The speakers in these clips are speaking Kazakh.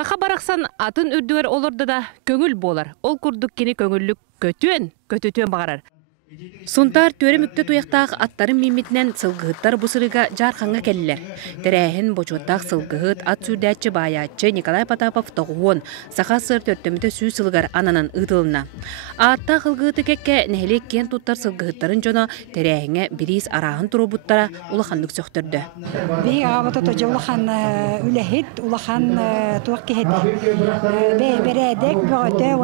Саха барақсан атын үрдігер олырды да көңіл болар. Ол күрдік кені көңіллік көтөтөн бағарар. Сунтар төрі мүкті туяқтақ аттарын мемметінен сылғыттар бұсырыға жарқанға кәлілер. Тәрәхін бочуаттақ сылғыт ат сүрдәтчі баятчы Николай Потапов тоғуын сақа сыр төрттіміті сүй сылғар ананан ұтылына. Атта қылғыты кәкке нәхелек кен туттар сылғыттарын жоны тәрәхіңе біріз арағын тұру бұттара улаханлық сөқтірді. Бей ағабыты төжі улахан үләхет, улахан туақ кехеті. Берәдек бөғөті,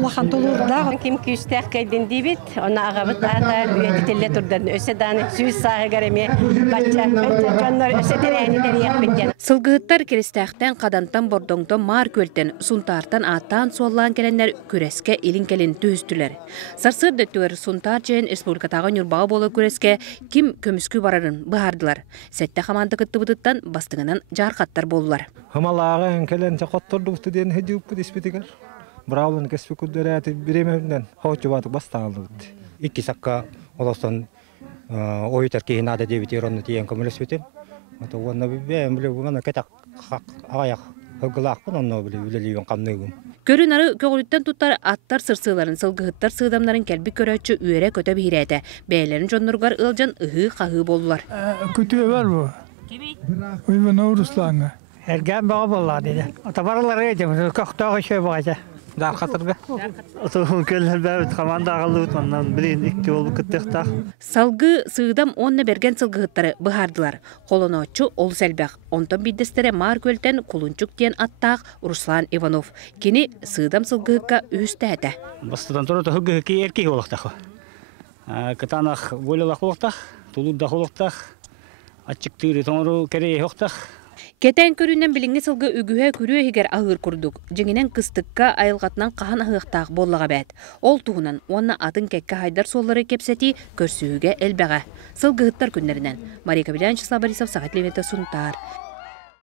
улахан тұлырда. Кем күйістәқ дибит, она агабыт ата үетителле турдан өсө даны сүйүс сагы гареме бачча жоннор өсө терени терияк биткен. Сылгыттар керестәктен кадантан бордоңтон мар көлтен сунтартан аттан суоллан келеннер күреске илин келин төстүлөр. Сарсыр дөттөр сунтар жен республикатагы нурбагы болу күреске ким көмүскү барарын баардылар. Сетте хаманды кыттыбыттан бастыгынан жаркаттар болдулар. Хамалагы келен чакоттурдук деген хедип диспетигер. Браулын кеспе күддерәте биремемден хоочу батып басталды. Икки сакка олостон ойтар кейин ада дебит еронны тиен көмөлөсүтен. Ата онна бем биле буна кетак аяк хыгылак онно биле үлелиен камныгым. Көрүн ары көгөлүттен туттар аттар сырсыларын сылгыттар сыдамнарын келби көрөчү үйрө көтө бирәте. Бәйләрен жоннургар ылжан ыгы кагы болдулар. Күтү бар бу. Кими? Уйбан Русланга. Эрген бага болла диде. Атабарлар эҗем, кактагы шөй багача. Дар хатырга. Отун келер бәбит команда агылды утманнан билин икки болуп кеттек. Салгы сыдам онна берген сылгыттары быхардылар. Колоночу ол сәлбәк. Онтон биддестере мар көлтен кулунчук тиен аттак Руслан Иванов. Кини сыдам сылгыкка үстәтә. Бастан туры хыгы ки эрки олактак. Катанах болалак олактак, тулуда олактак. Ачыктыры тоңру кере олактак. Кетен көрүнен билинге сылгы үгүһэ күрүө хигер агыр курдук. Жеңинен кыстыкка айылгатынан кахан агыктаак боллага бәт. Ол туһунан онна атын кекке хайдар соллары кепсети көрсүүгө элбеге. Сылгыттар күннәреннән. Мария Кабелянчы Борисов Сагат Левента Сунтар.